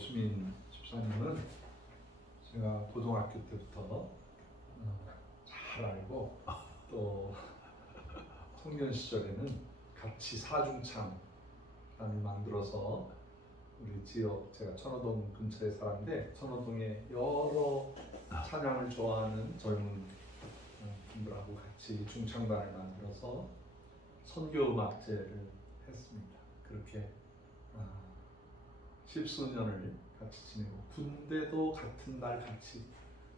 오수민 집사님은 제가 고등학교 때부터 잘 알고 또 청년 시절에는 같이 사중창을 만들어서 우리 지역, 제가 천호동 근처에 사는데 천호동에 여러 찬양을 좋아하는 젊은 분들하고 같이 중창단을 만들어서 선교음악제를 했습니다. 그렇게 10수년을 같이 지내고 군대도 같은 날 같이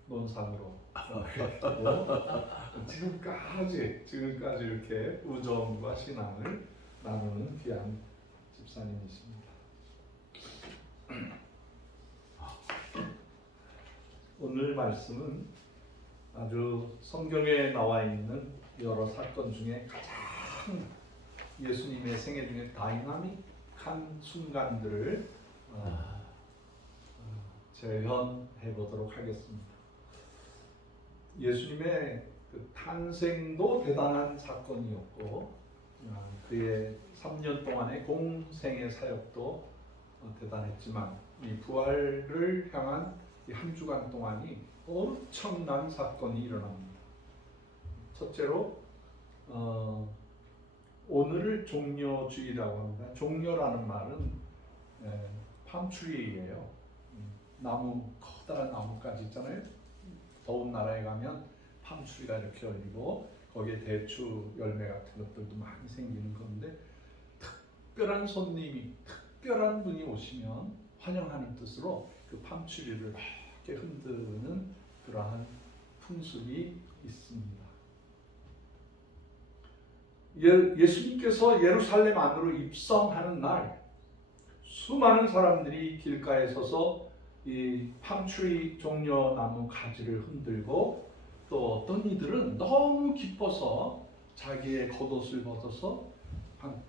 논산으로 가고 지금까지 이렇게 우정과 신앙을 나누는 귀한 집사님이십니다. 오늘 말씀은 아주 성경에 나와 있는 여러 사건 중에 가장 예수님의 생애 중에 다이나믹한 순간들을 재현해 보도록 하겠습니다. 예수님의 그 탄생도 대단한 사건이었고 그의 3년 동안의 공생의 사역도 대단했지만 이 부활을 향한 이 한 주간 동안이 엄청난 사건이 일어납니다. 첫째로 오늘을 종려주의라고 합니다. 종려라는 말은 팜트리예요. 나무, 커다란 나무까지 있잖아요. 더운 나라에 가면 팜트리가 이렇게 열리고 거기에 대추 열매 같은 것들도 많이 생기는 건데 특별한 손님이, 특별한 분이 오시면 환영하는 뜻으로 그 팜트리를 이렇게 흔드는 그러한 풍습이 있습니다. 예수님께서 예루살렘 안으로 입성하는 날 수많은 사람들이 길가에 서서 이 팜트리 종려나무 가지를 흔들고 또 어떤 이들은 너무 기뻐서 자기의 겉옷을 벗어서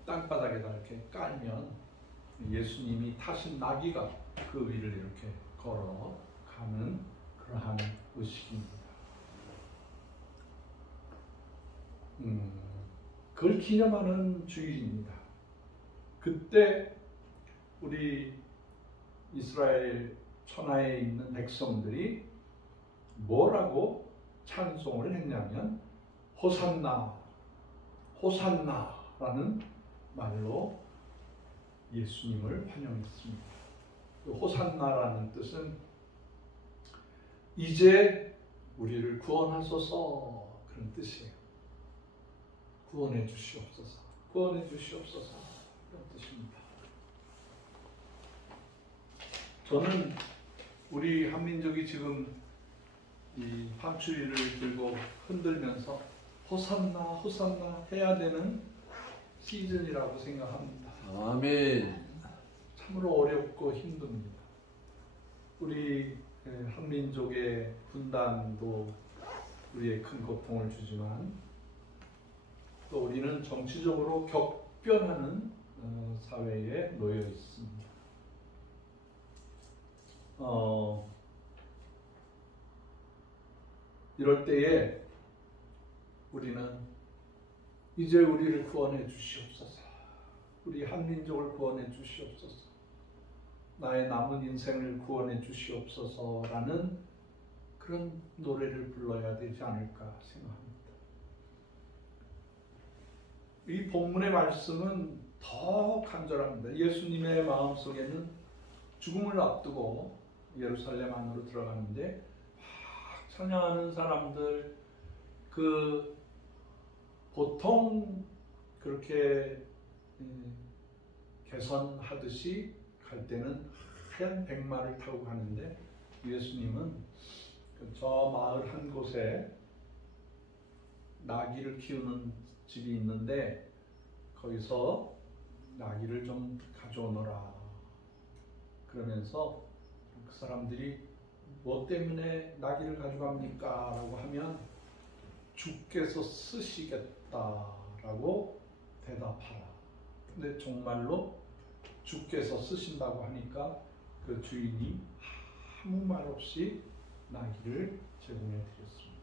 땅바닥에다 이렇게 깔면 예수님이 타신 나귀가 그 위를 이렇게 걸어가는 그러한 의식입니다. 그걸 기념하는 주일입니다. 그때 우리 이스라엘 천하에 있는 백성들이 뭐라고 찬송을 했냐면 호산나, 호산나라는 말로 예수님을 환영했습니다. 그 호산나라는 뜻은 이제 우리를 구원하소서 그런 뜻이에요. 구원해 주시옵소서, 구원해 주시옵소서 그런 뜻입니다. 저는 우리 한민족이 지금 이 팜트리를 들고 흔들면서 호산나 호산나 해야 되는 시즌이라고 생각합니다. 아멘. 참으로 어렵고 힘듭니다. 우리 한민족의 분단도 우리의 큰 고통을 주지만 또 우리는 정치적으로 격변하는 사회에 놓여 있습니다. 이럴 때에 우리는 이제 우리를 구원해 주시옵소서, 우리 한민족을 구원해 주시옵소서, 나의 남은 인생을 구원해 주시옵소서라는 그런 노래를 불러야 되지 않을까 생각합니다. 이 본문의 말씀은 더 간절합니다. 예수님의 마음속에는 죽음을 앞두고 예루살렘 안으로 들어가는데 막 찬양하는 사람들, 그 보통 그렇게 개선하듯이 갈 때는 하얀 백마를 타고 가는데 예수님은 저 마을 한 곳에 나귀를 키우는 집이 있는데 거기서 나귀를 좀 가져오너라 그러면서 그 사람들이 뭐 때문에 나귀를 가져갑니까? 라고 하면 주께서 쓰시겠다라고 대답하라. 근데 정말로 주께서 쓰신다고 하니까 그 주인이 아무 말 없이 나귀를 제공해 드렸습니다.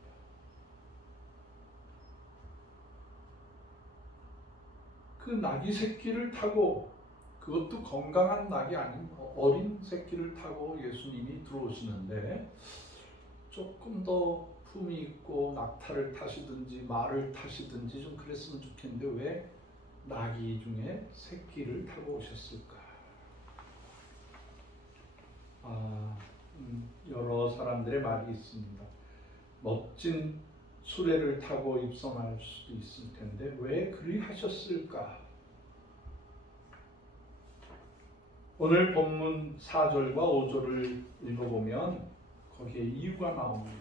그 나귀 새끼를 타고 그 그것도 건강한 낙이 아닌 어린 새끼를 타고 예수님이 들어오시는데 조금 더 품이 있고 낙타를 타시든지 말을 타시든지 좀 그랬으면 좋겠는데 왜 나귀 중에 새끼를 타고 오셨을까? 여러 사람들의 말이 있습니다. 멋진 수레를 타고 입성할 수도 있을 텐데 왜 그리 하셨을까? 오늘 본문 4절과 5절을 읽어보면 거기에 이유가 나옵니다.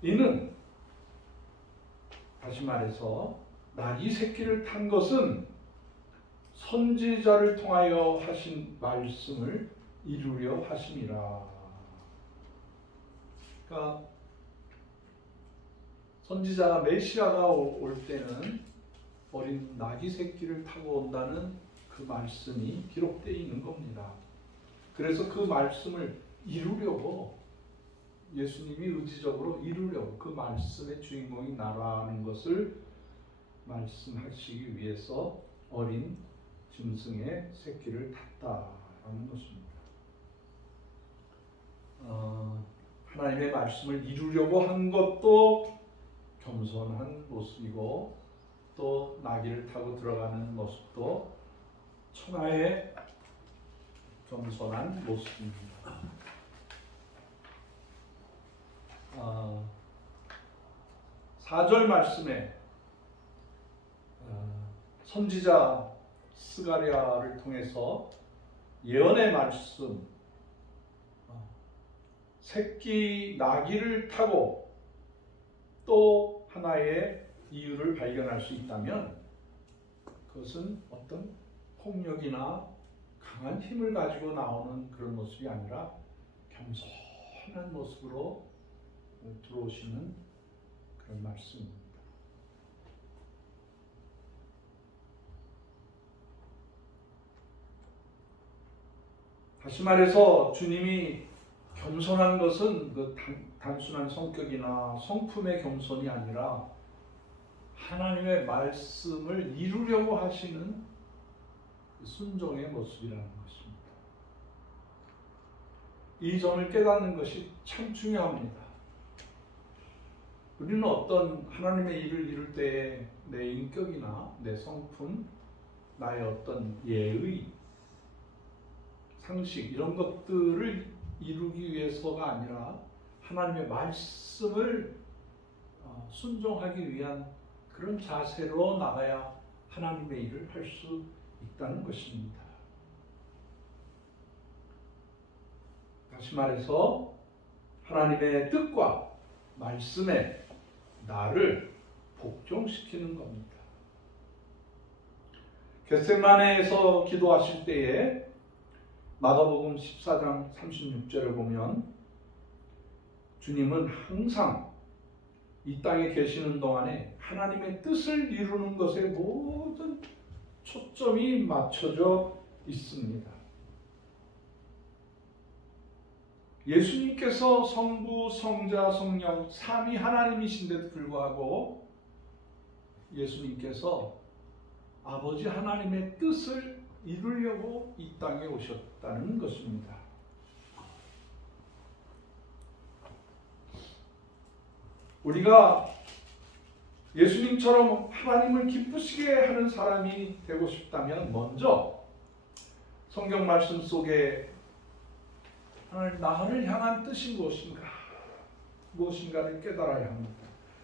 이는 다시 말해서 나귀 새끼를 탄 것은 선지자를 통하여 하신 말씀을 이루려 하심이라. 그러니까 선지자가 메시아가 올 때는 어린 나귀 새끼를 타고 온다는 그 말씀이 기록되어 있는 겁니다. 그래서 그 말씀을 이루려고 예수님이 의지적으로 이루려고 그 말씀의 주인공이 나라는 것을 말씀하시기 위해서 어린 짐승의 새끼를 탔다라는 것입니다. 하나님의 말씀을 이루려고 한 것도 겸손한 모습이고 또 나귀를 타고 들어가는 모습도 천하의 겸손한 모습입니다. 4절 말씀에 선지자 스가랴를 통해서 예언의 말씀, 새끼 나귀를 타고 또 하나의 이유를 발견할 수 있다면 그것은 어떤 폭력이나 강한 힘을 가지고 나오는 그런 모습이 아니라 겸손한 모습으로 들어오시는 그런 말씀입니다. 다시 말해서 주님이 겸손한 것은 그 단순한 성격이나 성품의 겸손이 아니라 하나님의 말씀을 이루려고 하시는 순종의 모습이라는 것입니다. 이 점을 깨닫는 것이 참 중요합니다. 우리는 어떤 하나님의 일을 이룰 때에 내 인격이나 내 성품, 나의 어떤 예의, 상식 이런 것들을 이루기 위해서가 아니라 하나님의 말씀을 순종하기 위한 그런 자세로 나가야 하나님의 일을 할 수 있다는 것입니다. 다시 말해서 하나님의 뜻과 말씀에 나를 복종시키는 겁니다. 겟세마네에서 기도하실 때에 마가복음 14장 36절을 보면 주님은 항상 이 땅에 계시는 동안에 하나님의 뜻을 이루는 것에 모든 초점이 맞춰져 있습니다. 예수님께서 성부, 성자, 성령 삼위 하나님이신데도 불구하고 예수님께서 아버지 하나님의 뜻을 이루려고 이 땅에 오셨다는 것입니다. 우리가 예수님처럼 하나님을 기쁘시게 하는 사람이 되고 싶다면 먼저 성경 말씀 속에 하나님 나를 향한 뜻이 무엇인가를 깨달아야 합니다.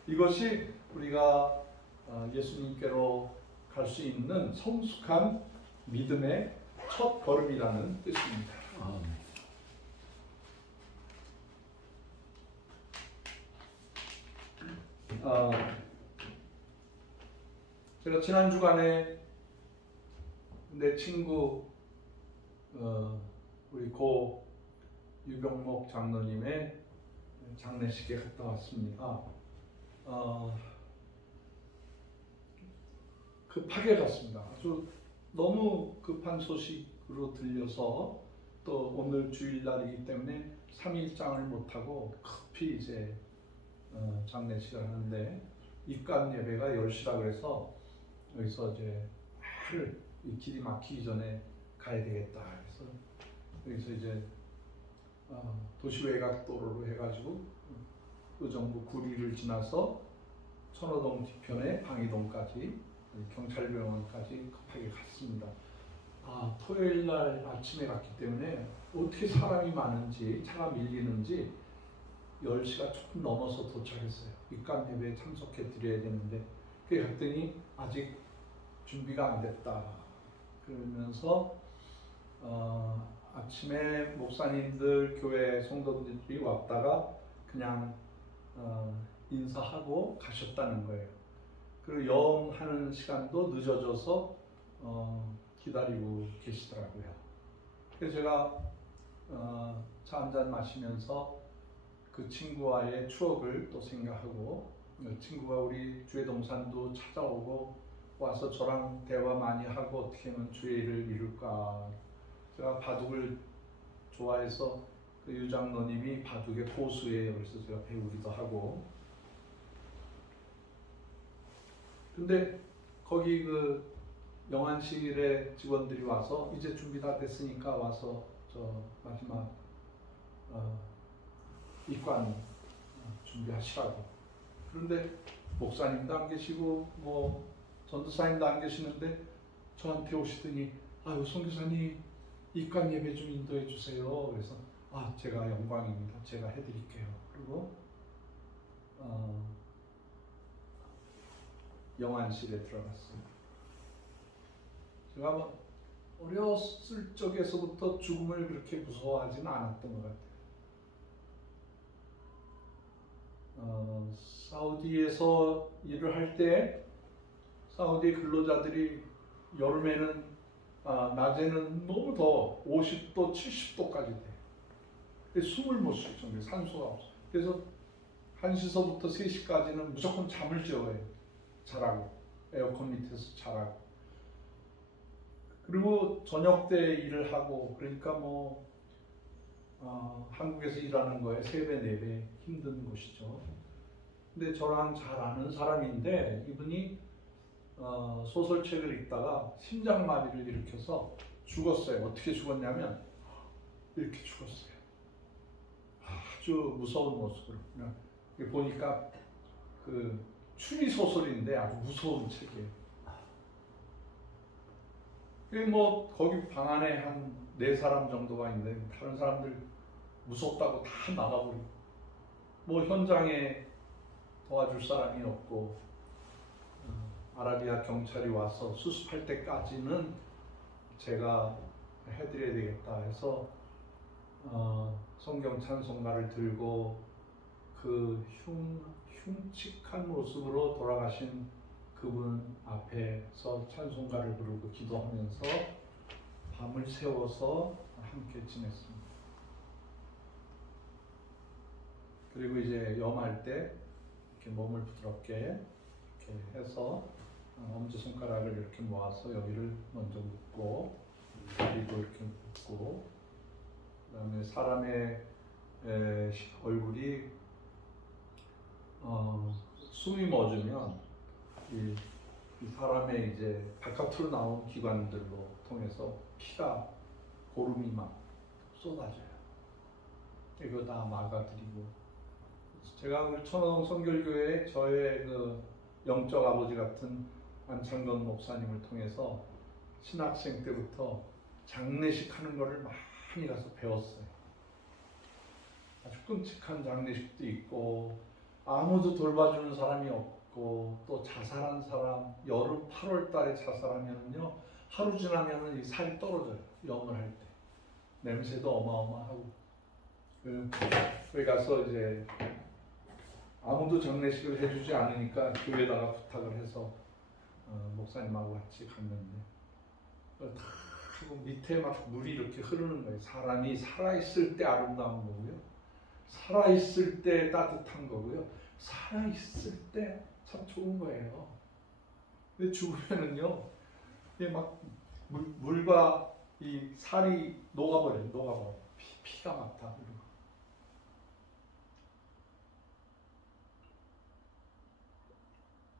이것이 우리가 예수님께로 갈 수 있는 성숙한 믿음의 첫 걸음이라는 뜻입니다. 제가 지난 주간에 내 친구 우리 고 유병목 장로님의 장례식에 갔다 왔습니다. 급하게 갔습니다. 아주 너무 급한 소식으로 들려서 또 오늘 주일날이기 때문에 3일장을 못하고 급히 이제 장례식을 하는데 입관 예배가 10시라 그래서 여기서 이제 이 길이 막히기 전에 가야 되겠다. 그래서 여기서 이제 도시 외곽도로로 해가지고 의정부 구리를 지나서 천호동 뒤편에 방이동까지 경찰병원까지 급하게 갔습니다. 토요일 날 아침에 갔기 때문에 어떻게 사람이 많은지 차가 밀리는지 10시가 조금 넘어서 도착했어요. 입관 예배에 참석해 드려야 되는데 그래 갔더니 아직 준비가 안 됐다. 그러면서 아침에 목사님들 교회 성도들이 왔다가 그냥 인사하고 가셨다는 거예요. 그리고 영하는 시간도 늦어져서 기다리고 계시더라고요. 그래서 제가 차 한잔 마시면서 그 친구와의 추억을 또 생각하고 그 친구가 우리 주의 동산도 찾아오고 와서 저랑 대화 많이 하고 어떻게 하면 주의를 이룰까. 제가 바둑을 좋아해서 그 유장로님이 바둑의 고수예요. 그래서 제가 배우기도 하고. 근데 거기 그 영안실에 직원들이 와서 이제 준비 다 됐으니까 와서 저 마지막 입관 준비하시라고. 그런데 목사님도 안 계시고 뭐 전도사님도 안 계시는데 저한테 오시더니 선교사님 입관 예배 좀 인도해 주세요. 그래서 제가 영광입니다. 제가 해드릴게요. 그리고 영안실에 들어갔어요. 제가 뭐 어렸을 적에서부터 죽음을 그렇게 무서워하지는 않았던 것 같아요. 사우디에서 일을 할 때 사우디 근로자들이 여름에는 낮에는 너무 더워 50도, 70도까지 돼. 숨을 못 쉴 정도로 산소가 없어. 그래서 1시서부터 3시까지는 무조건 잠을 재워요. 자라고. 에어컨 밑에서 자라고. 그리고 저녁 때 일을 하고 그러니까 뭐 한국에서 일하는 거에 3배, 4배 힘든 곳이죠. 근데 저랑 잘 아는 사람인데 이분이 소설책을 읽다가 심장마비를 일으켜서 죽었어요. 어떻게 죽었냐면 이렇게 죽었어요. 아주 무서운 모습으로. 보니까 그 추리 소설인데 아주 무서운 책이에요. 뭐 거기 방 안에 한 4사람 정도가 있는데 다른 사람들 무섭다고 다 나가버리고 뭐 현장에 도와줄 사람이 없고 아라비아 경찰이 와서 수습할 때까지는 제가 해드려야 되겠다 해서 성경 찬송가를 들고 그 흉측한 모습으로 돌아가신 그분 앞에서 찬송가를 부르고 기도하면서 밤을 새워서 함께 지냈습니다. 그리고 이제 염할 때 이렇게 몸을 부드럽게 이렇게 해서 엄지손가락을 이렇게 모아서 여기를 먼저 묶고 다리도 이렇게 묶고 그 다음에 사람의 얼굴이 숨이 멎으면 이 사람의 이제 바깥으로 나온 기관들로 통해서 피가 고름이 막 쏟아져요. 이거 다 막아드리고 제가 그 천호동 성결교회에 저의 그 영적 아버지 같은 안창건 목사님을 통해서 신학생 때부터 장례식 하는 거를 많이 가서 배웠어요. 아주 끔찍한 장례식도 있고 아무도 돌봐주는 사람이 없고 또 자살한 사람 여름 8월 달에 자살하면요 하루 지나면은 이 살이 떨어져요. 영을 할 때 냄새도 어마어마하고 거기 가서 이제 아무도 장례식을 해주지 않으니까 교회에다가 부탁을 해서 목사님하고 같이 갔는데 다 밑에 막 물이 이렇게 흐르는 거예요. 사람이 살아있을 때 아름다운 거고요. 살아있을 때 따뜻한 거고요. 살아있을 때 참 좋은 거예요. 근데 죽으면은요, 이게 막 물과 이 살이 녹아버려요. 피가 막 다 흐르고.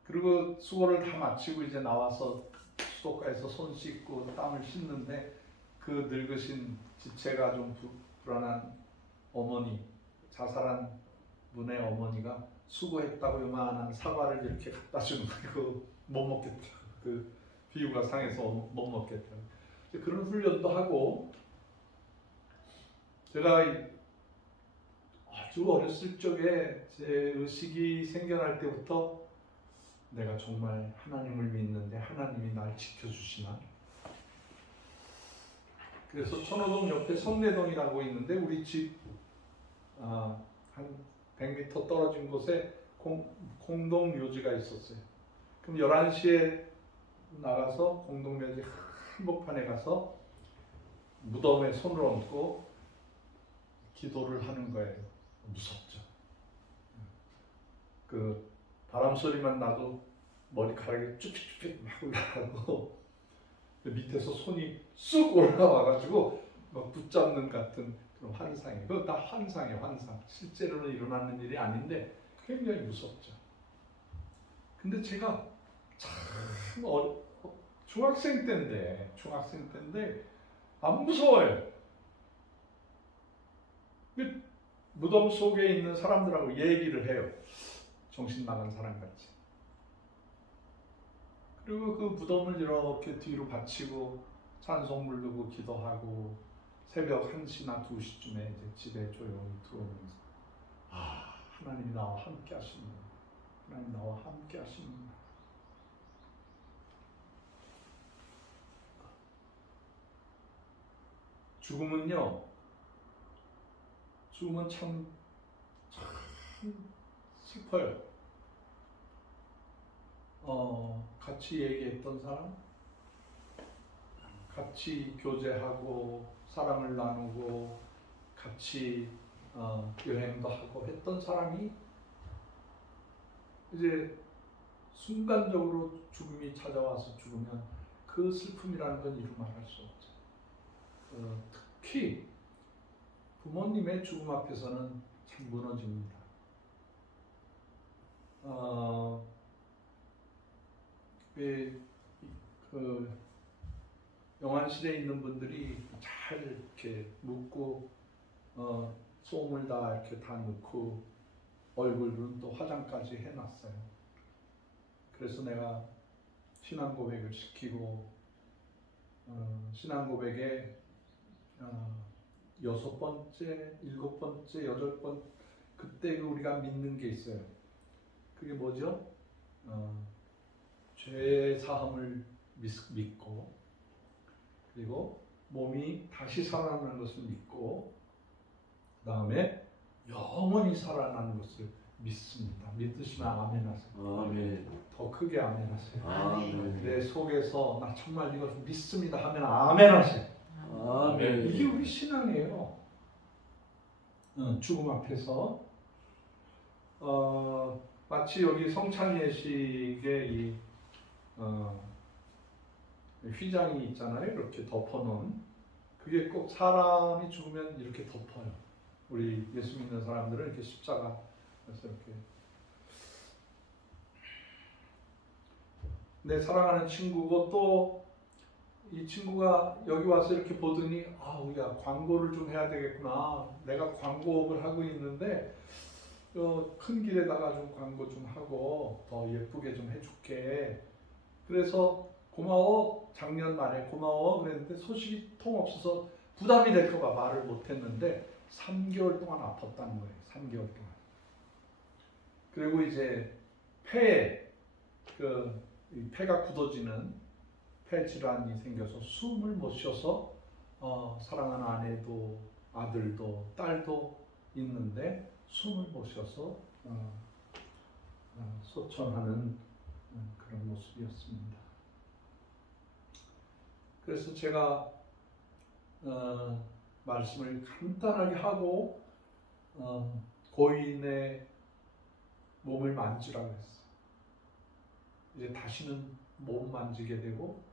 그리고 수고를 다 마치고 이제 나와서 수도가에서 손 씻고 땀을 씻는데 그 늙으신 지체가 좀 불안한 어머니, 자살한 분의 어머니가 수고했다고 요만한 사과를 이렇게 갖다 주는 거 못 먹겠다. 그 비유가 상해서 못 먹겠다. 그런 훈련도 하고, 제가 아주 어렸을 적에 제 의식이 생겨날 때부터 내가 정말 하나님을 믿는데 하나님이 날 지켜주시나? 그래서 천호동 옆에 성내동이라고 있는데 우리 집 한 100m 떨어진 곳에 공동묘지가 있었어요. 그럼 11시에 나가서 공동묘지 한복판에 가서 무덤에 손을 얹고 기도를 하는 거예요. 무섭죠. 그 바람 소리만 나도 머리카락이 쭉쭉쭉 막 올라가고 밑에서 손이 쑥 올라와가지고 막 붙잡는 같은 그런 환상이에요. 그거 다 환상이에요, 환상. 실제로는 일어나는 일이 아닌데 굉장히 무섭죠. 근데 제가 참 중학생 때인데 안 무서워요. 무덤 속에 있는 사람들하고 얘기를 해요. 정신 나간 사람같이. 그리고 그 무덤을 이렇게 뒤로 받치고 찬송 부르고 기도하고 새벽 1시나 2시쯤에 이제 집에 조용히 들어오면서 하나님이 나와 함께 하시는구나. 하나님 나와 함께 하시는구나. 죽음은 참 슬퍼요. 같이 얘기했던 사람, 같이 교제하고 사랑을 나누고 같이 여행도 하고 했던 사람이 이제 순간적으로 죽음이 찾아와서 죽으면 그 슬픔이라는 건 이루 말할 수 없죠. 특히 부모님의 죽음 앞에서는 참 무너집니다. 그 영안실에 있는 분들이 잘 이렇게 묻고 소음을 다 이렇게 다 넣고 얼굴은 또 화장까지 해놨어요. 그래서 내가 신앙 고백을 시키고 신앙 고백에 6번째, 7번째, 8번 그때 우리가 믿는 게 있어요. 그게 뭐죠? 죄 사함을 믿고 그리고 몸이 다시 살아나는 것을 믿고 그 다음에 영원히 살아나는 것을 믿습니다. 믿으시면 아멘 하세요. 아멘. 더 크게 아멘 하세요. 아멘. 내 속에서 나 정말 이것을 믿습니다 하면 아멘 하세요. 아멘. 이게 우리 신앙이에요. 죽음 앞에서 마치 여기 성찬 예식에 이 휘장이 있잖아요. 이렇게 덮어놓은 그게 꼭 사람이 죽으면 이렇게 덮어요. 우리 예수 믿는 사람들은 이렇게 십자가 그래서 이렇게 내 사랑하는 친구고 또 이 친구가 여기 와서 이렇게 보더니 야 광고를 좀 해야 되겠구나. 내가 광고업을 하고 있는데 큰 길에다가 좀 광고 좀 하고 더 예쁘게 좀 해줄게. 그래서 고마워. 작년 말에 고마워 그랬는데 소식이 통 없어서 부담이 될까 봐 말을 못했는데 3개월 동안 아팠다는 거예요. 3개월 동안. 그리고 이제 폐에 폐가 굳어지는 폐 질환이 생겨서 숨을 못 쉬어서 사랑하는 아내도 아들도 딸도 있는데 숨을 못 쉬어서 소천하는 그런 모습이었습니다. 그래서 제가 말씀을 간단하게 하고 고인의 몸을 만지라고 했어요. 이제 다시는 몸 만지게 되고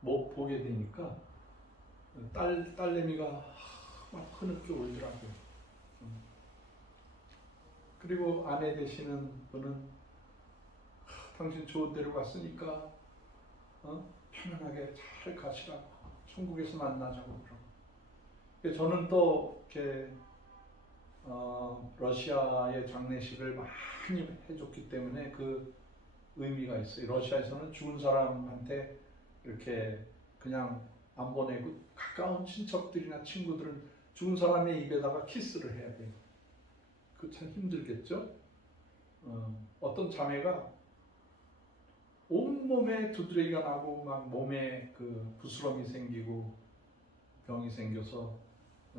못 보게 되니까 딸내미가 막 흐느껴 울더라고요. 그리고 아내 되시는 분은 당신 좋은 데로 갔으니까 편안하게 잘 가시라고 천국에서 만나자고 그러고. 저는 또 이렇게 러시아의 장례식을 많이 해줬기 때문에 그 의미가 있어요. 러시아에서는 죽은 사람한테 이렇게 그냥 안 보내고 가까운 친척들이나 친구들은 죽은 사람의 입에다가 키스를 해야 돼요. 그 참 힘들겠죠? 어떤 자매가 온몸에 두드러기가 나고 막 몸에 그 부스럼이 생기고 병이 생겨서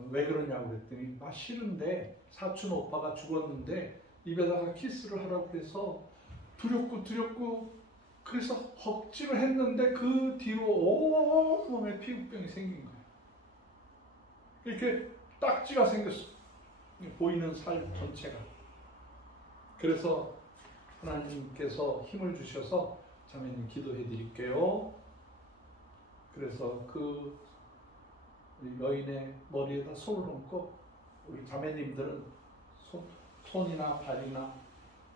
왜 그러냐고 그랬더니 싫은데 사촌 오빠가 죽었는데 입에다가 키스를 하라고 해서 두렵고 그래서 억지로 했는데 그 뒤로 온몸에 피부병이 생긴 거예요. 이렇게 딱지가 생겼어. 보이는 살 전체가. 그래서 하나님께서 힘을 주셔서 자매님 기도해 드릴게요. 그래서 그 여인의 머리에다 손을 얹고 우리 자매님들은 손이나 발이나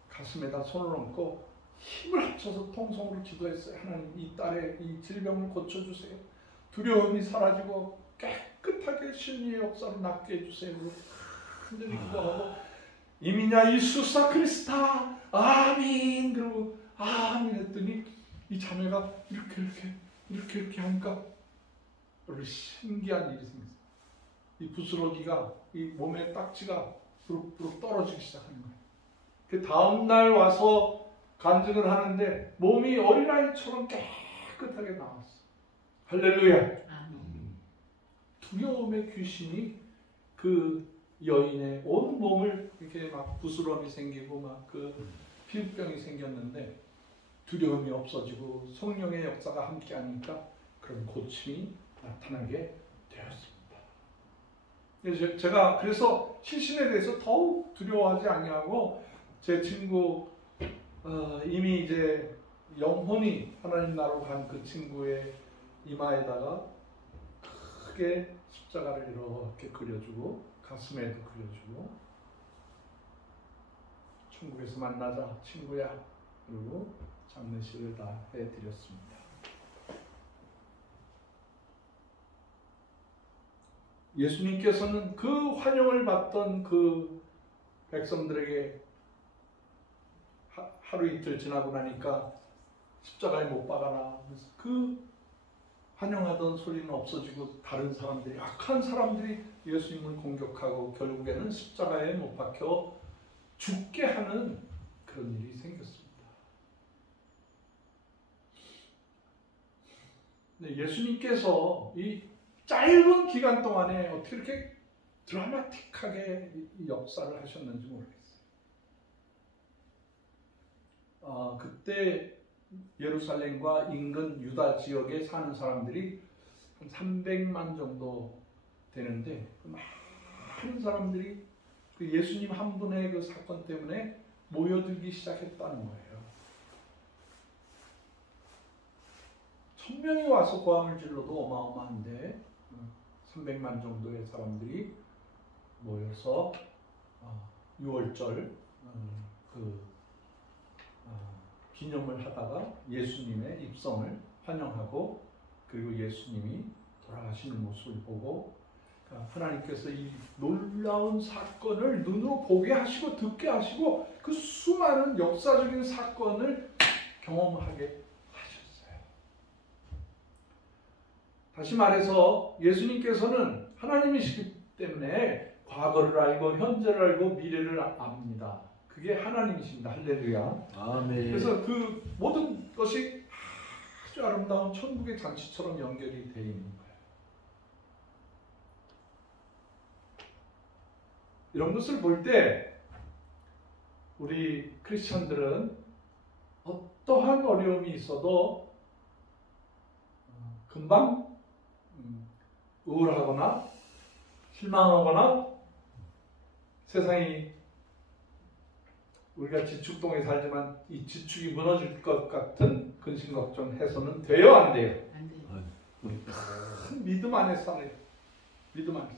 가슴에다 손을 얹고 힘을 합쳐서 통성으로 기도했어요. 하나님 이 딸의 이 질병을 고쳐주세요. 두려움이 사라지고 깨끗하게 신의의 역사로 낫게 해주세요. 흔들리 기도하고 이미냐 이수사 크리스타 아멘 그러고 아멘 했더니 이 자매가 이렇게 하니까 신기한 일이 생겼어요. 이 부스러기가 이 몸의 딱지가 부룩부룩 떨어지기 시작하는 거예요. 그 다음날 와서 간증을 하는데 몸이 어린아이처럼 깨끗하게 나왔어. 할렐루야. 두려움의 귀신이 그 여인의 온 몸을 이렇게 막 부스럼이 생기고 막 그 피부병이 생겼는데 두려움이 없어지고 성령의 역사가 함께하니까 그런 고침이 나타나게 되었습니다. 그래서 제가 그래서 신신에 대해서 더욱 두려워하지 아니하고 제 친구 이미 이제 영혼이 하나님 나라로 간 그 친구의 이마에다가 크게 십자가를 이렇게 그려주고 가슴에도 그려주고 천국에서 만나자 친구야 그리고 장례식을 다 해드렸습니다. 예수님께서는 그 환영을 받던 그 백성들에게 하루 이틀 지나고 나니까 십자가에 못 박아라. 그 환영하던 소리는 없어지고 다른 사람들이 악한 사람들이 예수님을 공격하고 결국에는 십자가에 못 박혀 죽게 하는 그런 일이 생겼습니다. 네, 예수님께서 이 짧은 기간 동안에 어떻게 이렇게 드라마틱하게 이 역사를 하셨는지 모르겠어요. 그때 예루살렘과 인근 유다 지역에 사는 사람들이 한 300만 정도 되는데 많은 사람들이 그 예수님 한 분의 그 사건 때문에 모여들기 시작했다는 거예요. 1000명이 와서 고함을 질러도 어마어마한데 300만 정도의 사람들이 모여서 6월절 기념을 하다가 예수님의 입성을 환영하고 그리고 예수님이 돌아가시는 모습을 보고 하나님께서 이 놀라운 사건을 눈으로 보게 하시고 듣게 하시고 그 수많은 역사적인 사건을 경험하게 하셨어요. 다시 말해서 예수님께서는 하나님이시기 때문에 과거를 알고 현재를 알고 미래를 압니다. 그게 하나님이십니다. 할렐루야. 아멘. 그래서 그 모든 것이 아주 아름다운 천국의 잔치처럼 연결이 되어 있는 거예요. 이런 것을 볼 때 우리 크리스천들은 어떠한 어려움이 있어도 금방 우울하거나 실망하거나 세상이 우리가 지축동에 살지만 이 지축이 무너질 것 같은 근심 걱정해서는 돼요, 안 돼요? 안 돼요. 큰 믿음 안에 살아요. 믿음 안에서.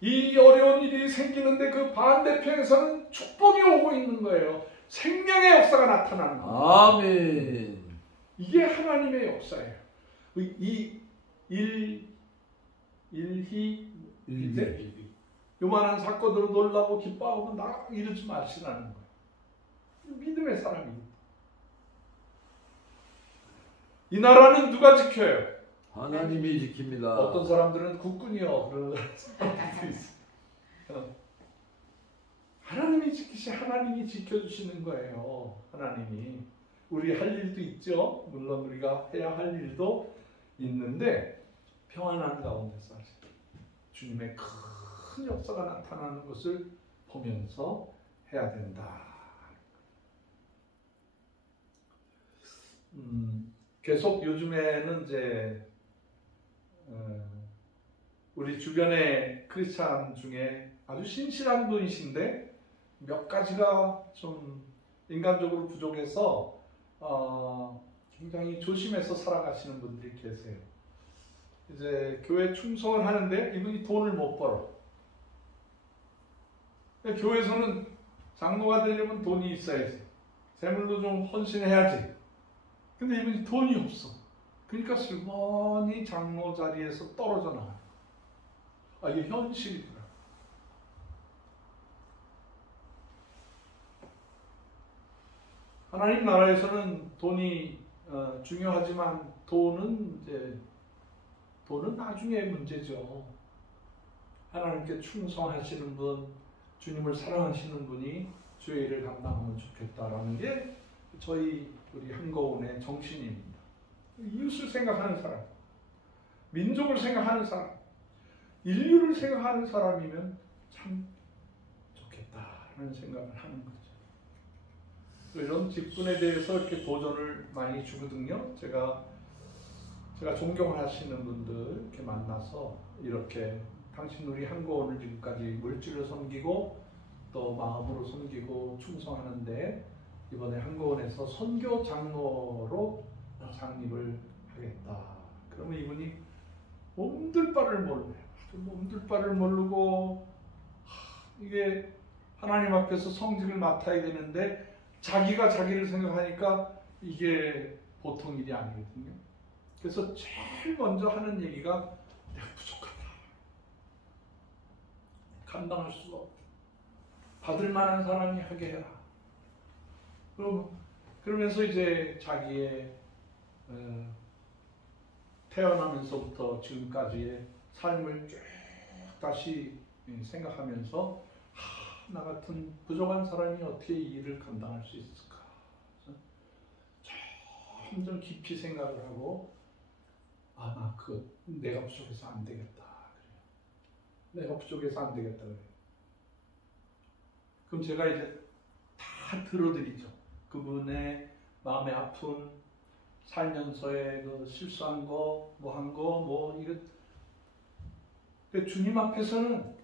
이 어려운 일이 생기는데 그 반대편에서는 축복이 오고 있는 거예요. 생명의 역사가 나타나는 거예요. 아멘. 이게 하나님의 역사예요. 이 일희 비대 요만한 사건으로 놀라고 기뻐하고 이러지 마시라는 거예요. 믿음의 사람이. 이 나라는 누가 지켜요? 하나님이 지킵니다. 어떤 사람들은 국군이요 그런 사람들도 있어요. 하나님이 지키시, 하나님이 지켜주시는 거예요. 하나님이. 우리 할 일도 있죠. 물론 우리가 해야 할 일도 있는데 평안한 가운데서 주님의 큰 역사가 나타나는 것을 보면서 해야 된다. 계속 요즘에는 이제 우리 주변의 크리스찬 중에 아주 신실한 분이신데 몇 가지가 좀 인간적으로 부족해서 굉장히 조심해서 살아가시는 분들이 계세요. 이제 교회 충성을 하는데 이분이 돈을 못 벌어. 교회에서는 장로가 되려면 돈이 있어야지. 재물도 좀 헌신해야지. 근데 이분이 돈이 없어. 그러니까 슬퍼니 장로 자리에서 떨어져 나와요. 이게 현실이더라. 하나님 나라에서는 돈이 중요하지만 돈은 나중에 문제죠. 하나님께 충성하시는 분, 주님을 사랑하시는 분이 주의 일을 감당하면 좋겠다라는 게 우리 한거운의 정신입니다. 이웃을 생각하는 사람, 민족을 생각하는 사람, 인류를 생각하는 사람이면 참 좋겠다라는 생각을 하는 거죠. 이런 직분에 대해서 이렇게 도전을 많이 주거든요. 제가 존경하시는 분들 이렇게 만나서 이렇게 당신 우리 한거운을 지금까지 물질로 섬기고 또 마음으로 섬기고 충성하는데 이번에 한거운에서 선교 장로로 창립을 하겠다. 그러면 이분이 몸둘 바를 몰라요. 몸둘 바를 모르고 이게 하나님 앞에서 성직을 맡아야 되는데 자기가 자기를 생각하니까 이게 보통 일이 아니거든요. 그래서 제일 먼저 하는 얘기가 내가 부족하다. 감당할 수가 없다. 받을 만한 사람이 하게 해라. 그러면서 이제 자기의 태어나면서부터 지금까지의 삶을 쭉 다시 생각하면서 나 같은 부족한 사람이 어떻게 이 일을 감당할 수 있을까? 점점 깊이 생각을 하고 내가 부족해서 안 되겠다. 그래요. 내가 부족해서 안 되겠다. 그래요. 그럼 제가 이제 다 들어드리죠. 그분의 마음의 아픔, 살면서의 그 실수한 거, 주님 앞에서는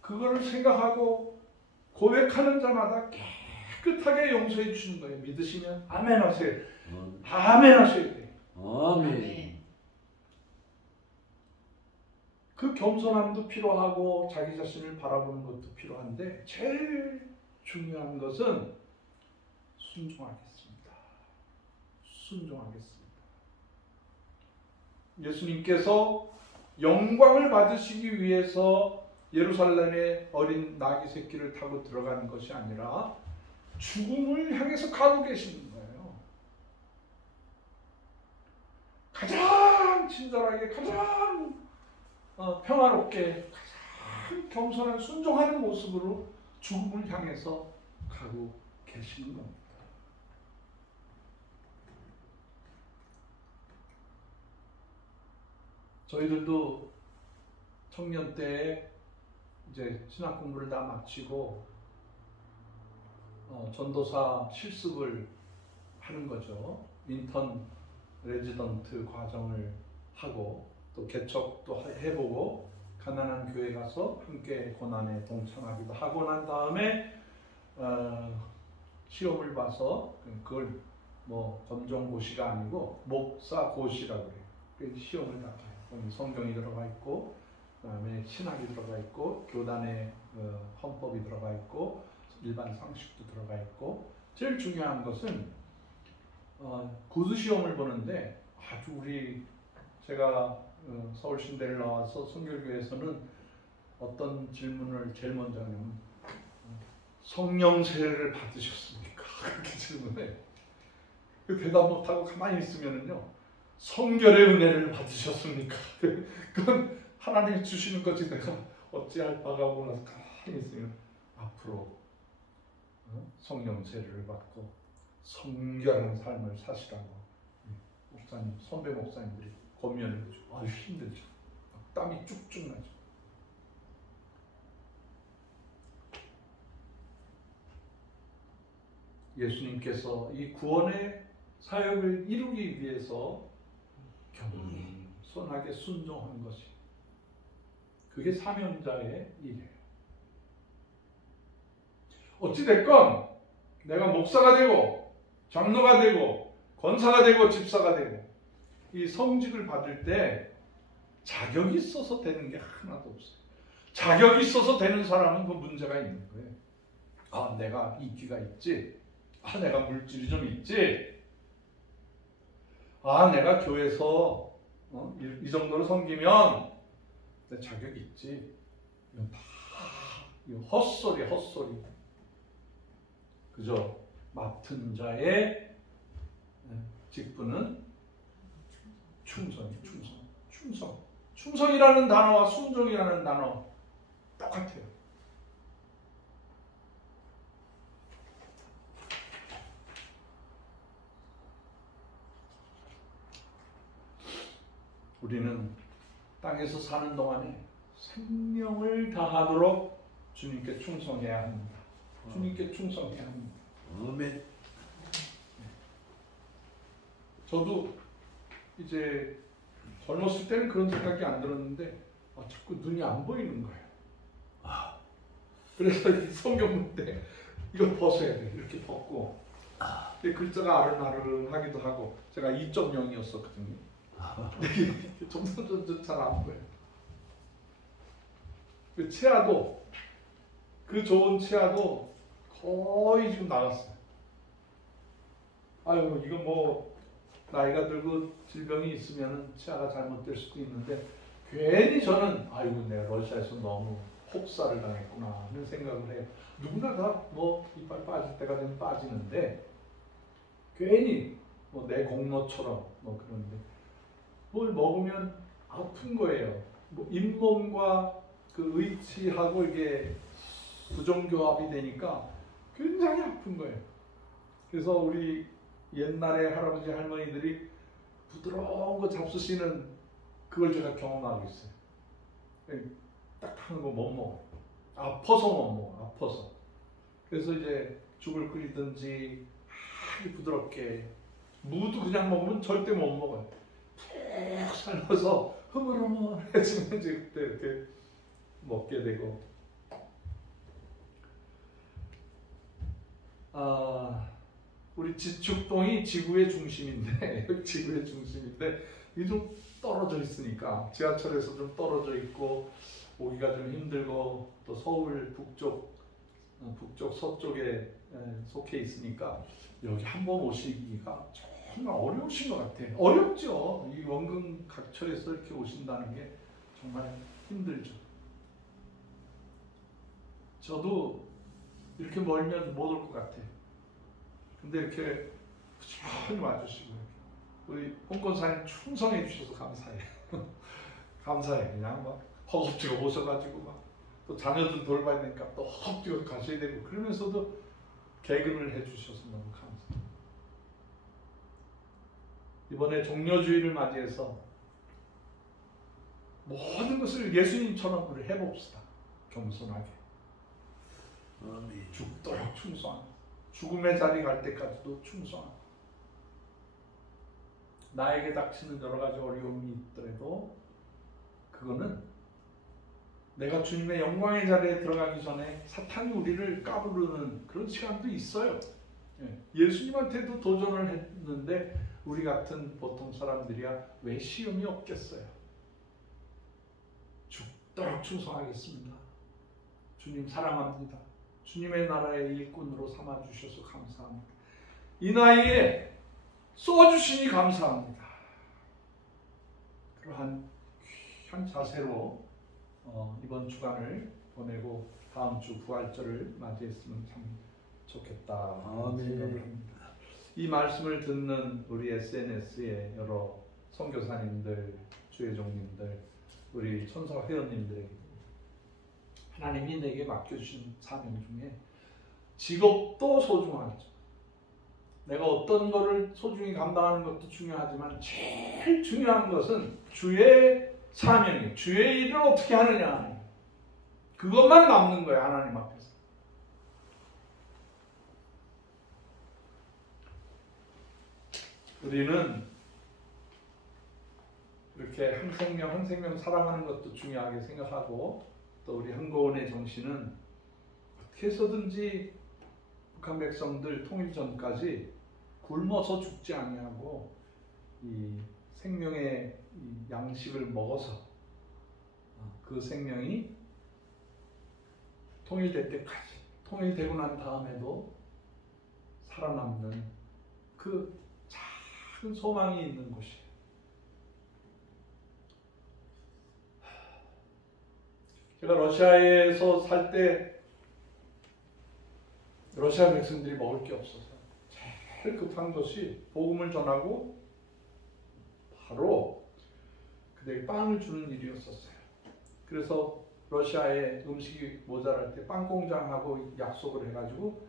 그거를 생각하고 고백하는 자마다 깨끗하게 용서해 주시는 거예요. 믿으시면 아멘 하세요. 아멘 하셔야 돼요. 아멘. 그 겸손함도 필요하고 자기 자신을 바라보는 것도 필요한데 제일 중요한 것은 순종하겠습니다. 순종하겠습니다. 예수님께서 영광을 받으시기 위해서 예루살렘에 어린 나귀 새끼를 타고 들어가는 것이 아니라 죽음을 향해서 가고 계시는 거예요. 가장 친절하게, 가장 평화롭게, 가장 겸손한 순종하는 모습으로 죽음을 향해서 가고 계시는 겁니다. 저희들도 청년 때 이제 신학 공부를 다 마치고 전도사 실습을 하는 거죠. 인턴 레지던트 과정을 하고 또 개척도 해보고 가난한 교회 가서 함께 고난에 동참하기도 하고 난 다음에 시험을 봐서 그걸 검정고시가 아니고 목사고시라고 해요. 그 시험을 다 봐요. 성경이 들어가 있고 그다음에 신학이 들어가 있고 교단의 헌법이 들어가 있고 일반 상식도 들어가 있고 제일 중요한 것은 구수 시험을 보는데 제가 서울신대를 나와서 성결교회에서는 어떤 질문을 제일 먼저 하냐면 성령 세례를 받으셨습니까? 그렇게 질문해. 그 대답 못하고 가만히 있으면은요, 성결의 은혜를 받으셨습니까? 그건 하나님이 주시는 거지 내가 어찌할 바가 없고 나서 가만히 있으면 앞으로 성령 세례를 받고 성결한 삶을 사시라고 목사님, 선배 목사님들이 권면을 해주고 아주 힘들죠. 땀이 쭉쭉 나죠. 예수님께서 이 구원의 사역을 이루기 위해서 겸손하게 순종하는 것이, 그게 사명자의 일이에요. 어찌됐건 내가 목사가 되고 장로가 되고 권사가 되고 집사가 되고 이 성직을 받을 때 자격이 있어서 되는 게 하나도 없어요. 자격이 있어서 되는 사람은 그 문제가 있는 거예요. 아, 내가 인기가 있지. 아, 내가 물질이 좀 있지. 아, 내가 교회에서 이 정도로 섬기면 내 자격이 있지. 이건 다 이거 헛소리, 헛소리. 그죠? 맡은 자의 직분은 충성이에요. 충성. 충성이라는 단어와 순종이라는 단어 똑같아요. 우리는 땅에서 사는 동안에 생명을 다하도록 주님께 충성해야 합니다. 주님께 충성해야 합니다. 아멘. 저도 이제 젊었을 때는 그런 생각이 안 들었는데 자꾸 눈이 안 보이는 거예요. 그래서 이 성경 볼 때 이걸 벗어야 돼. 이렇게 벗고 글자가 아른아른하기도 하고, 제가 2.0이었었거든요. 점점 잘 안 보여요. 그 치아도, 그 좋은 치아도 거의 지금 나갔어요. 아유, 이거 뭐 나이가 들고 질병이 있으면 치아가 잘못될 수도 있는데, 괜히 저는 아이고 내가 러시아에서 너무 혹사를 당했구나 하는 생각을 해요. 누구나 다 뭐 이빨 빠질 때가 되면 빠지는데, 괜히 뭐 내 공로처럼 뭐 그런데 뭘 먹으면 아픈 거예요. 뭐 잇몸과 그 의치하고 이게 부정교합이 되니까 굉장히 아픈 거예요. 그래서 우리 옛날에 할아버지 할머니들이 부드러운 거 잡수시는 그걸 제가 경험하고 있어요. 딱 하는 거 못 먹어. 아파서 못 먹어. 아파서. 그래서 이제 죽을 끓이든지 아주 부드럽게, 무도 그냥 먹으면 절대 못 먹어요. 푹 삶아서 흐물흐물해지면 이제 그때 이렇게 먹게 되고. 우리 지축동이 지구의 중심인데 지구의 중심인데 이게 좀 떨어져 있으니까, 지하철에서 좀 떨어져 있고 오기가 좀 힘들고, 또 서울 북쪽 서쪽에 속해 있으니까 여기 한번 오시기가 정말 어려우신 것 같아요. 어렵죠. 이 원근 각처에서 이렇게 오신다는 게 정말 힘들죠. 저도 이렇게 멀면 못 올 것 같아요. 근데 이렇게 부지런히 와주시고, 우리 홍권사님 충성해 주셔서 감사해요. 감사해요. 그냥 막 허겁지겁 오셔가지고 막 또 자녀들 돌봐야 되니까 또 허겁지겁 가셔야 되고, 그러면서도 개근을 해주셔서 너무 감사해요. 이번에 종려주의를 맞이해서 모든 것을 예수님처럼 우리 해봅시다. 겸손하게. 죽도록 충성하고, 죽음의 자리 갈 때까지도 충성하고, 나에게 닥치는 여러 가지 어려움이 있더라도 그거는 내가 주님의 영광의 자리에 들어가기 전에 사탄이 우리를 까부르는 그런 시간도 있어요. 예수님한테도 도전을 했는데 우리 같은 보통 사람들이야 왜 시험이 없겠어요. 죽도록 충성하겠습니다. 주님 사랑합니다. 주님의 나라의 일꾼으로 삼아주셔서 감사합니다. 이 나이에 쏘아주시니 감사합니다. 그러한 한 자세로 이번 주간을 보내고 다음 주 부활절을 맞이했으면 참 좋겠다 아멘. 생각을 합니다. 이 말씀을 듣는 우리 SNS의 여러 선교사님들, 주의종님들, 우리 천사 회원님들에게 하나님이 내게 맡겨주신 사명 중에 직업도 소중하죠. 내가 어떤 거를 소중히 감당하는 것도 중요하지만 제일 중요한 것은 주의 사명이에요. 주의 일을 어떻게 하느냐. 그것만 남는 거예요. 하나님 앞에서. 우리는 이렇게 한 생명 한 생명 사랑하는 것도 중요하게 생각하고 또 우리 한고원의 정신은 어떻게 해서든지 북한 백성들 통일 전까지 굶어서 죽지 아니하고 이 생명의 이 양식을 먹어서 그 생명이 통일될 때까지, 통일되고 난 다음에도 살아남는 그 작은 소망이 있는 곳이에요. 제가 러시아에서 살 때 러시아 백성들이 먹을 게 없어서 제일 급한 것이 복음을 전하고 바로 그들에게 빵을 주는 일이었었어요. 그래서 러시아에 음식이 모자랄 때 빵 공장하고 약속을 해가지고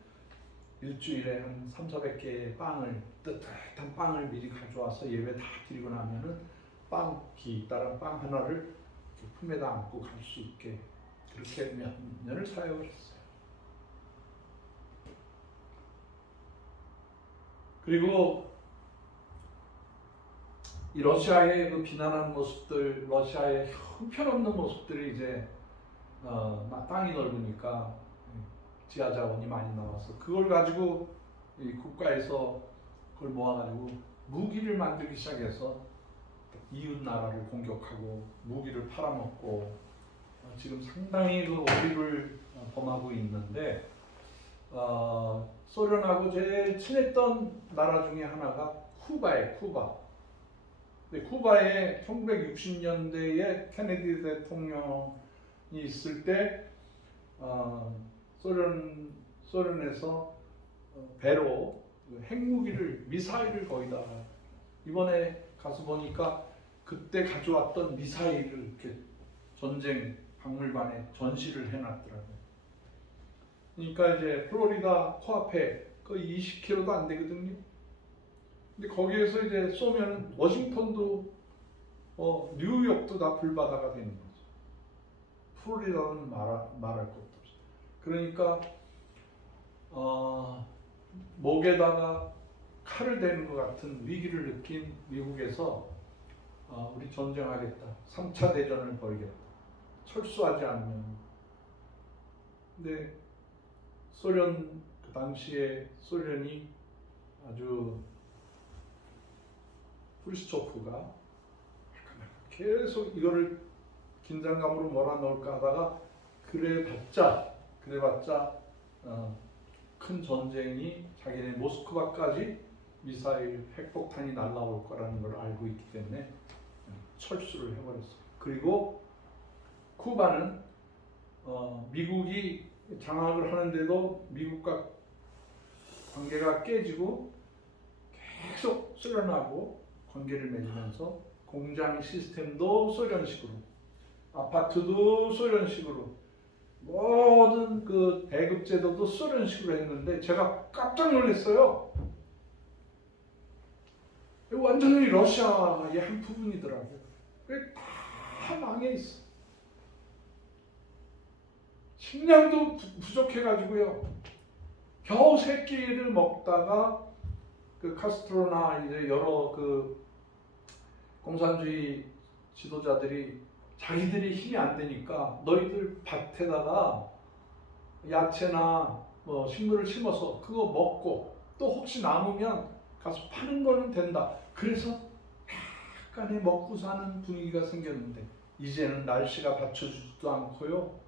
일주일에 한 300~400개의 빵을, 뜨뜻한 빵을 미리 가져와서 예배 다 드리고 나면은 빵기 따른 빵 하나를 품에다 안고 갈 수 있게 그렇게 몇 년을 사역을 했어요. 그리고 이 러시아의 그 비난하는 모습들, 러시아의 형편없는 모습들이 이제 땅이 넓으니까 지하 자원이 많이 나와서 그걸 가지고 이 국가에서 그걸 모아가지고 무기를 만들기 시작해서 이웃 나라를 공격하고 무기를 팔아먹고 지금 상당히 그 오리를 범하고 있는데 소련하고 제일 친했던 나라 중에 하나가 쿠바예요. 쿠바. 근데 쿠바에 1960년대에 케네디 대통령이 있을 때 소련에서 배로 핵무기를 미사일을 거기다가 이번에 가서 보니까 그때 가져왔던 미사일을 이렇게 전쟁 박물관에 전시를 해놨더라고요. 그러니까 이제 플로리다 코앞에 거의 20km도 안 되거든요. 근데 거기에서 이제 쏘면 워싱턴도 뉴욕도 다 불바다가 되는 거죠. 플로리다는 말할 것도 없어요. 그러니까 목에다가 칼을 대는 것 같은 위기를 느낀 미국에서 우리 전쟁하겠다. 3차 대전을 벌이겠다. 철수하지 않으면. 근데 소련, 그 당시에 소련이 아주 프루시초프가 계속 이거를 긴장감으로 몰아넣을까 하다가 그래봤자 큰 전쟁이 자기네 모스크바까지 미사일 핵폭탄이 날라올 거라는 걸 알고 있기 때문에 철수를 해버렸어요. 그리고 쿠바는 미국이 장악을 하는데도 미국과 관계가 깨지고 계속 소련하고 관계를 맺으면서 공장 시스템도 소련식으로, 아파트도 소련식으로, 모든 그 배급 제도도 소련식으로 했는데 제가 깜짝 놀랐어요. 완전히 러시아의 한 부분이더라고요. 다 망해 있어. 식량도 부족해가지고요. 겨우 세 끼를 먹다가 그 카스트로나 이제 여러 그 공산주의 지도자들이 자기들이 힘이 안 되니까 너희들 밭에다가 야채나 뭐 식물을 심어서 그거 먹고 또 혹시 남으면 가서 파는 거는 된다. 그래서 약간의 먹고 사는 분위기가 생겼는데 이제는 날씨가 받쳐주지도 않고요.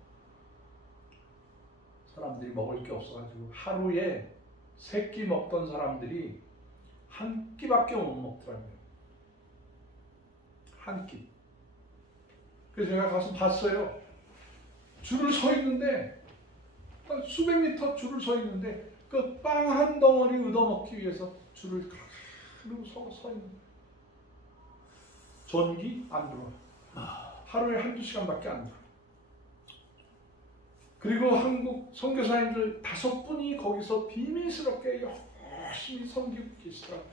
사람들이 먹을 게 없어가지고 하루에 3끼 먹던 사람들이 1끼밖에 못 먹더라고요. 1끼. 그래서 제가 가서 봤어요. 줄을 서 있는데 수백 미터 줄을 서 있는데 그 빵 한 덩어리 얻어먹기 위해서 줄을 그리고 서 있는 거예요. 전기 안 들어와. 하루에 한두 시간밖에 안 들어와. 그리고 한국 선교사님들 5분이 거기서 비밀스럽게 열심히 섬기고 계시더라고요.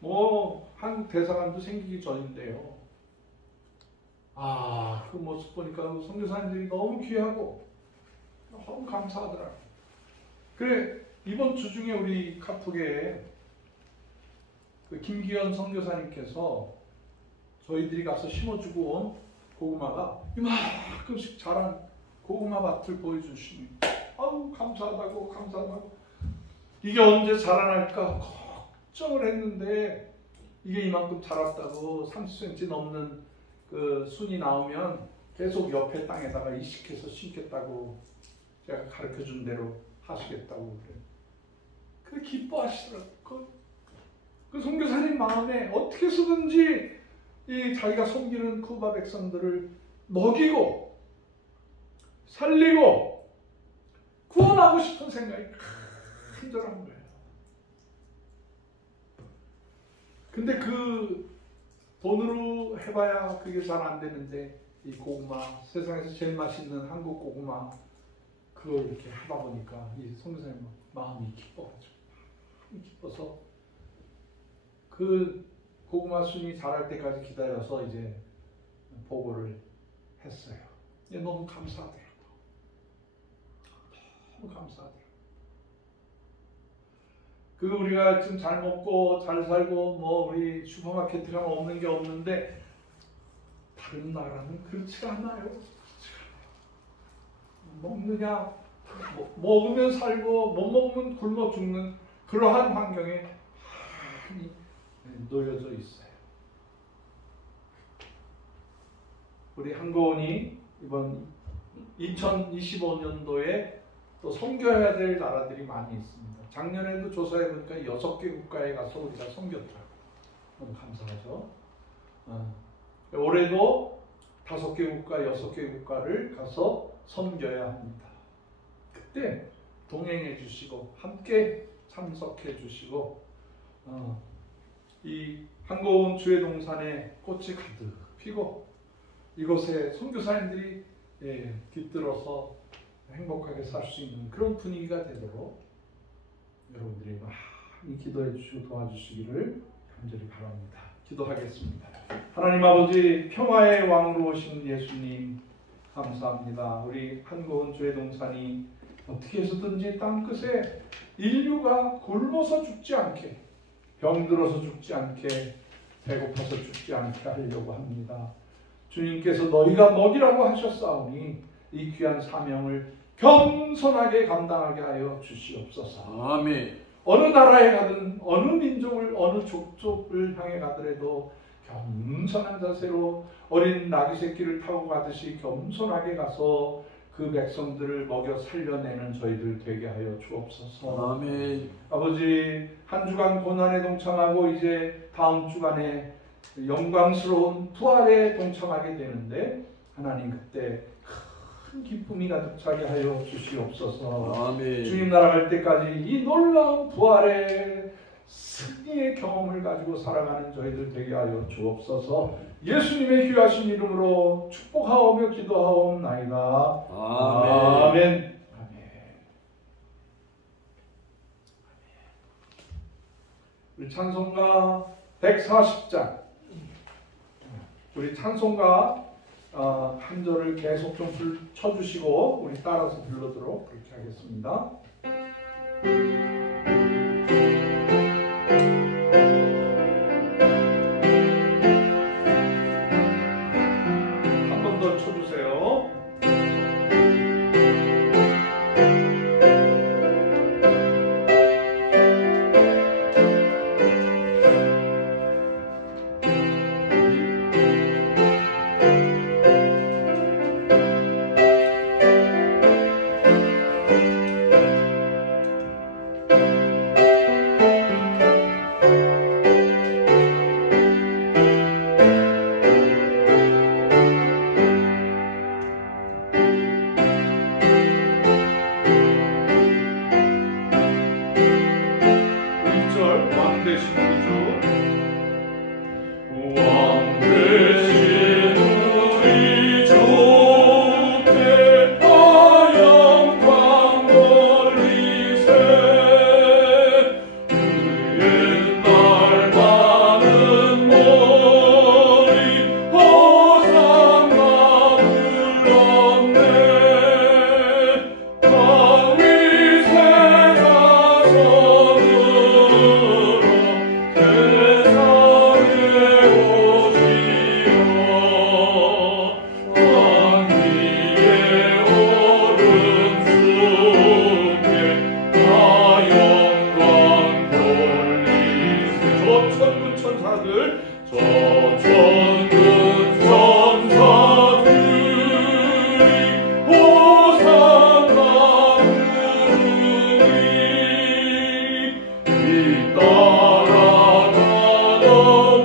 뭐 한국 대사관도 생기기 전인데요. 그 모습 보니까 선교사님들이 너무 귀하고 너무 감사하더라고요. 그래 이번 주 중에 우리 카톡에 그 김기현 선교사님께서 저희들이 가서 심어주고 온 고구마가 이만큼씩 자란 고구마 밭을 보여주시니 아우 감사하다고 이게 언제 자라날까 걱정을 했는데 이게 이만큼 자랐다고 30cm 넘는 그 순이 나오면 계속 옆에 땅에다가 이식해서 심겠다고 제가 가르쳐준 대로 하시겠다고 그래요. 그 기뻐하시더라고요. 그 선교사님 마음에 어떻게 해서든지 이 자기가 섬기는 쿠바 백성들을 먹이고 살리고 구원하고 싶은 생각이 간절한 거예요. 근데 그 돈으로 해봐야 그게 잘 안 되는데 이 고구마, 세상에서 제일 맛있는 한국 고구마 그걸 이렇게 하다 보니까 이 선교사님 마음이 기뻐가지고 기뻐서 그 고구마 순이 자랄 때까지 기다려서 이제 보고를 했어요. 너무 감사하더라고요. 너무 감사하더라고요. 그 우리가 지금 잘 먹고 잘 살고 뭐 우리 슈퍼마켓에 가면 없는 게 없는데 다른 나라는 그렇지가 않아요. 먹느냐 먹으면 살고 못 먹으면 굶어 죽는 그러한 환경에 많이 놓여져 있어요. 우리 한국원이 이번 2025년도에 또 섬겨야 될 나라들이 많이 있습니다. 작년에도 조사해 보니까 6개 국가에 가서 우리가 섬겼더라고요. 너무 감사하죠. 올해도 5개 국가, 6개 국가를 가서 섬겨야 합니다. 그때 동행해 주시고 함께 참석해 주시고 이 한국원 주의 동산에 꽃이 가득 피고 이곳에 선교사님들이 깃들어서 행복하게 살 수 있는 그런 분위기가 되도록 여러분들이 많이 기도해 주시고 도와주시기를 간절히 바랍니다. 기도하겠습니다. 하나님 아버지 평화의 왕으로 오신 예수님 감사합니다. 우리 한국원 주의 동산이 어떻게 해서든지 땅끝에 인류가 굶어서 죽지 않게 병들어서 죽지 않게 배고파서 죽지 않게 하려고 합니다. 주님께서 너희가 먹이라고 하셨사오니 이 귀한 사명을 겸손하게 감당하게 하여 주시옵소서. 아멘. 어느 나라에 가든 어느 민족을 어느 족속을 향해 가더라도 겸손한 자세로 어린 나귀 새끼를 타고 가듯이 겸손하게 가서 그 백성들을 먹여 살려내는 저희들 되게 하여 주옵소서. 아멘. 아버지 한 주간 고난에 동참하고 이제 다음 주간에 영광스러운 부활에 동참하게 되는데 하나님 그때 큰 기쁨이 가득 차게 하여 주시옵소서. 아멘. 주님 날아갈 때까지 이 놀라운 부활의 승리의 경험을 가지고 살아가는 저희들 되게 하여 주옵소서. 예수님의 귀하신 이름으로 축복하오며 기도하옵나이다. 아멘. 아멘. 우리 찬송가 140장 우리 찬송가 한 절을 계속 좀 쳐주시고 우리 따라서 불러도록 그렇게 하겠습니다. 한 번 더 쳐주세요. 저 천군 천사들이 호산나 부르니 뒤따라 가던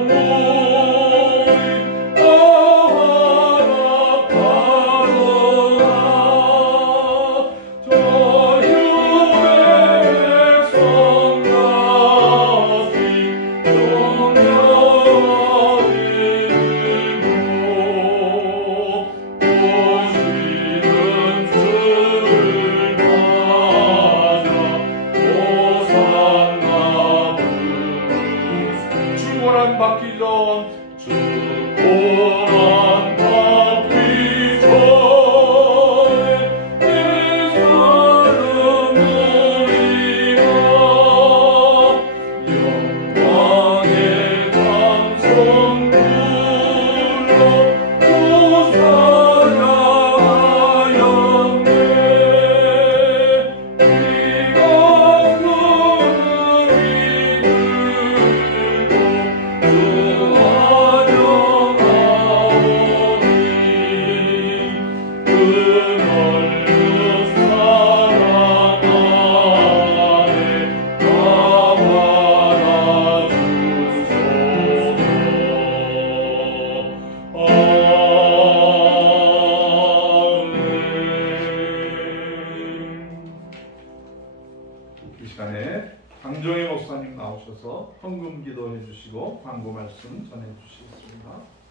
모리 나와라 가노라 저 유의 백성같이 주고난 받기 전 주고난 받기 전에 내 사랑 누리라 영광의 찬송 불러 호산나하였네 네가 그들이 이 시간에 강정희 목사님 나오셔서 헌금 기도해 주시고 광고 말씀 전해 주시겠습니다.